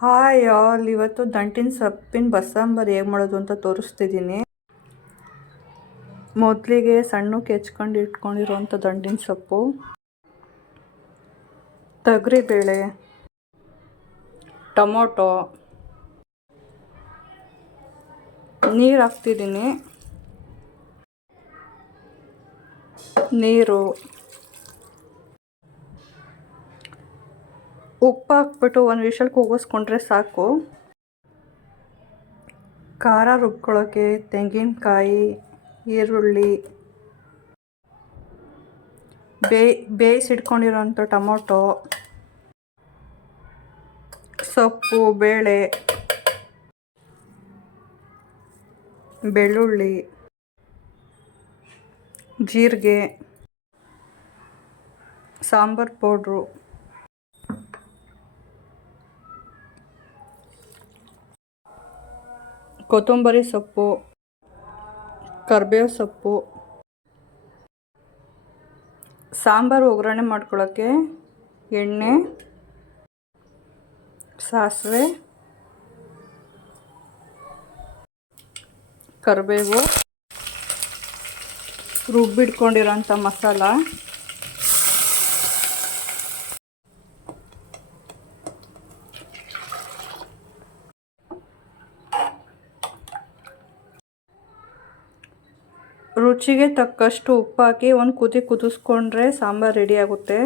Hi all, ಇವತ್ತು ದಂಟಿನ ಸೊಪ್ಪಿನ ಬಸ್ಸಾಂಬಾರು ಹೇಗೆ ಮಾಡೋದು ಅಂತ ತೋರಿಸ್ತಿದ್ದೀನಿ. ಮೊದಲಿಗೆ ಸಣ್ಣಕ್ಕೆ ಹೆಚ್ಕೊಂಡು ಇಟ್ಕೊಂಡಿರೋಂಥ ದಂಟಿನ ಸೊಪ್ಪು, ತೊಗರಿಬೇಳೆ, ಟೊಮೊಟೊ, ನೀರು ಹಾಕ್ತಿದ್ದೀನಿ. ನೀರು, ಉಪ್ಪು ಹಾಕ್ಬಿಟ್ಟು ಒಂದು ವಿಷಲ್ ಕೂಗಿಸ್ಕೊಂಡ್ರೆ ಸಾಕು. ಖಾರ ರುಬ್ಕೊಳ್ಳೋಕ್ಕೆ ತೆಂಗಿನಕಾಯಿ, ಈರುಳ್ಳಿ, ಬೇಯಿಸಿಟ್ಕೊಂಡಿರೋಂಥ ಟೊಮೊಟೊ, ಸೊಪ್ಪು, ಬೇಳೆ, ಬೆಳ್ಳುಳ್ಳಿ, ಜೀರಿಗೆ, ಸಾಂಬಾರು ಪೌಡ್ರು, ಕೊತ್ತಂಬರಿ ಸೊಪ್ಪು, ಕರಿಬೇವು ಸೊಪ್ಪು, ಸಾಂಬಾರು ಒಗ್ಗರಣೆ ಮಾಡ್ಕೊಳ್ಳೋಕ್ಕೆ ಎಣ್ಣೆ, ಸಾಸಿವೆ, ಕರಿಬೇವು, ರುಬ್ಬಿಟ್ಕೊಂಡಿರೋಂಥ ಮಸಾಲ, ರುಚಿಗೆ ತಕ್ಕಷ್ಟು ಉಪ್ಪು ಹಾಕಿ ಒಂದು ಕುದಿಸ್ಕೊಂಡ್ರೆ ಸಾಂಬಾರು ರೆಡಿ ಆಗುತ್ತೆ.